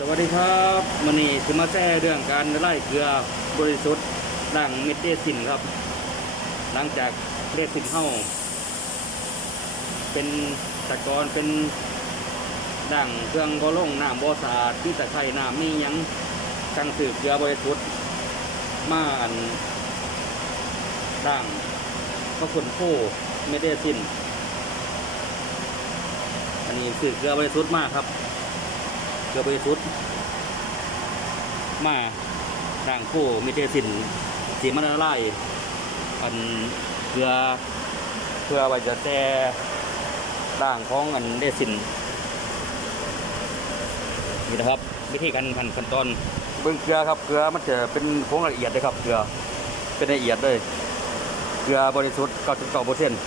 สวัสดีครับมันนี่จะมาแก้เรื่องการไล่เกลือบริสุทธิ์ด่างเม็ดเดซินครับ หลังจากเรดสินเข้าเป็นตะกอนเป็นด่างเครื่องบอลงน้ำบอสะอาดที่ตะไคร่น้ำมียังสั่งสืบเกลือบริสุทธิ์มาอันด่างพระคุณโคเม็ดเดซินอันนี้สืบเกลือบริสุทธิ์มากครับ ลือบริสุทธิ์มาด่างโคมีเทสินสีมันละลายอันเกลือเพื่อไว้จะแต่ด่างของอันเดสินนี่นะครับ วิธีการขั้นขั้นตอนเบื้องเกลือครับเกลือมันจะเป็นผงละเอียดเลยครับเกลือเป็นละเอียดเลยเกลือบริสุทธิ์99เปอร์เซ็นต์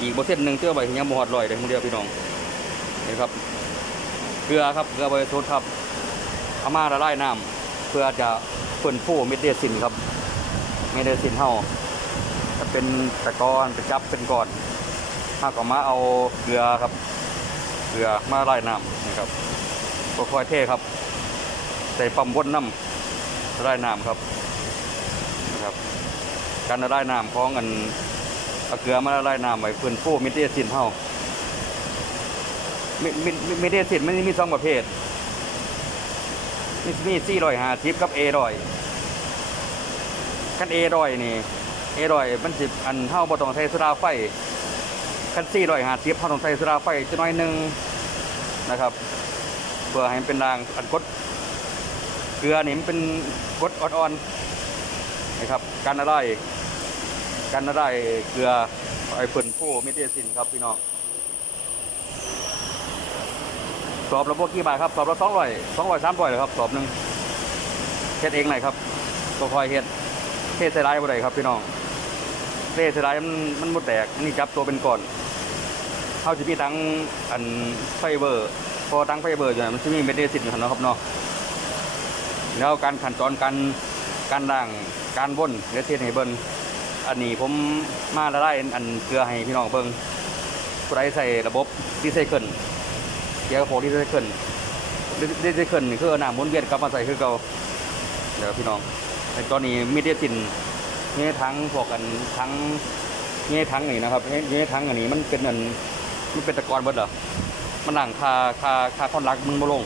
อีกเปอร์เซ็นต์หนึ่งเตื้อไว้ยังบ่ฮอดร้อยเลยมึงเดียวพี่น้องนี่ครับ เกลือครับเกลือบริสุทธิ์ครับเอามาละลายน้ำเพื่อจะเปิ่นฟูเม็ดเดซินครับเม็ดเดซินเฮาจะเป็นตะกอนจะจับเป็นก้อนถ้าก็มาเอาเกลือครับเกลือมาละลายน้ำนี่ครับก็ค่อยเทครับ ใส่ปั๊มวนน้ำละลายน้ำครับนะครับการละลายน้ำของอันเอาเกลือมาละลายน้ำไว้เปิ่นฟูเม็ดเดซินเฮา มีมีมีมีเดสิตมันมีสองประเภทมีมีสี่ร้อยห้าสิบกับเอร้อยคันเอร้อยนี่เอร้อยมันสิบอันเท่าบ่ต้องใช้โซดาไฟคันสี่ร้อยห้าสิบเท่าตองใช้โซดาไฟจะน้อยหนึ่งนะครับเพื่อให้มันเป็นรางอันกดเกลือนี่มันเป็นกดอ่อนๆนะครับการละลายการละลายเกลือไอ้เปิ่นโฟเมเทซินครับพี่น้อง สอบระบบกี่บาทครับสอบละสองร้อยสองร้อยสามร้อยเลยครับสอบหนึ่งเฮ็ดเองหน่อยครับตัวคอยเฮ็ดเทใส่ร้ายบ่ได้ครับพี่น้องเทใส่ร้ายมันมันบ่แตกนี่จับตัวเป็นก่อนเฮาสิมีทั้งอันไฟเบอร์ พอทั้งไฟเบอร์อยู่นั่นมันสิมีเมดเดซิตอยู่นเนะครับเนาะแล้วการขันตอนการการล้างการบ่นเดี๋ยวเทศให้เบิ่งอันนี้ผมมาละลายอันเกลือให้พี่น้องเบิ่งผู้ใดใส่ระบบรีไซเคิล กียร์โฟดีไซเคิลดีไซเคิลนี่คือเอาน้ำหมุนเวียนกลับมาใส่คือเก่าเดี๋ยวพี่น้องในตอนนี้มีเดียสินนี่ทั้งพวกกันทั้งนี่ทั้งนี่นะครับนี่ทั้งอันนี้มันเป็นอันมันเป็นตะกอนเบิดเหรอมันหลังคาคาคาคอนรักมึงบ่ลง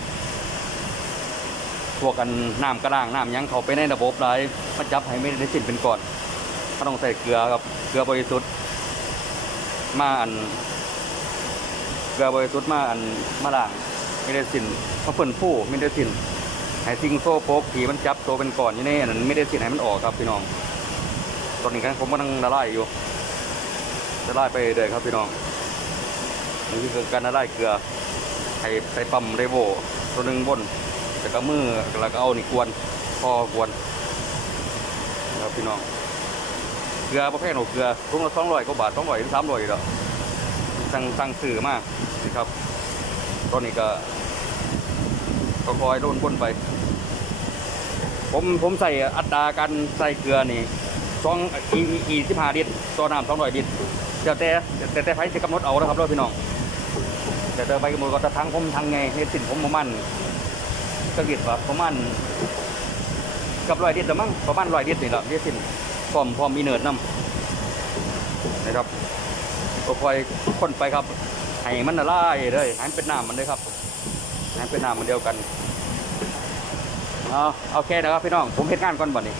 พวกกันน้ำกระด้างน้ำยังเขาไปในระบบไรมันจับให้ไม่ได้สินเป็นก่อนก็ต้องใส่เกลือครับเกลือบริสุทธิ์มาอัน เกลือบริสุทธิ์มาอันมาล้างไม่ได้สินมาเปิ่นฟูไม่ได้สินให้ซิงโซ่โป๊กผีมันจับตัวเป็นก่อนอยู่ในอันนั้นไม่ได้สินให้มันออกครับพี่น้อง ตอนนี้กันผมกำลังละลายอยู่ละลายไปเลยครับพี่น้องนี่คือการละลายเกลือให้ใส่ปั๊มเรโวตัวหนึ่งบนแล้วก็มือแล้วก็เอานี่กวนพอกวนครับพี่น้องเกลือประเภทหนูเกลือทุ่งละสองร้อยกว่าบาทสองร้อยถึงสามร้อยอยู่แล้ว สั่งสั่งสื่อมากนะครับ ตอนนี้ก็ก็คอยโดนบนไป ผมผมใส่อัตราการใส่เกลือนี่สองอีอีสิบห้าลิตรต่อน้ำสองร้อยลิตรเดี๋ยวแต่แต่แต่ไฟจะกำหนดเอานะครับด้วยพี่น้องแต่เดินไปกำหนดก็จะทางผมทางไงเฮ็ดสินผมประมาณกระดิดว่าประมาณกับร้อยลิตรละมั้งประมาณร้อยลิตรนี่แหละเฮ็ดสินพร้อมพร้อมมีเนิร์ดน้ำนะครับ ก็คอยคนไปครับให้มันละลายเลยให้มันเป็นน้ำมันเลยครับให้มันเป็นน้ำมันเดียวกันเอาเอาแค่นะครับพี่น้องผมเฮ็ดงานก่อนบ่นี้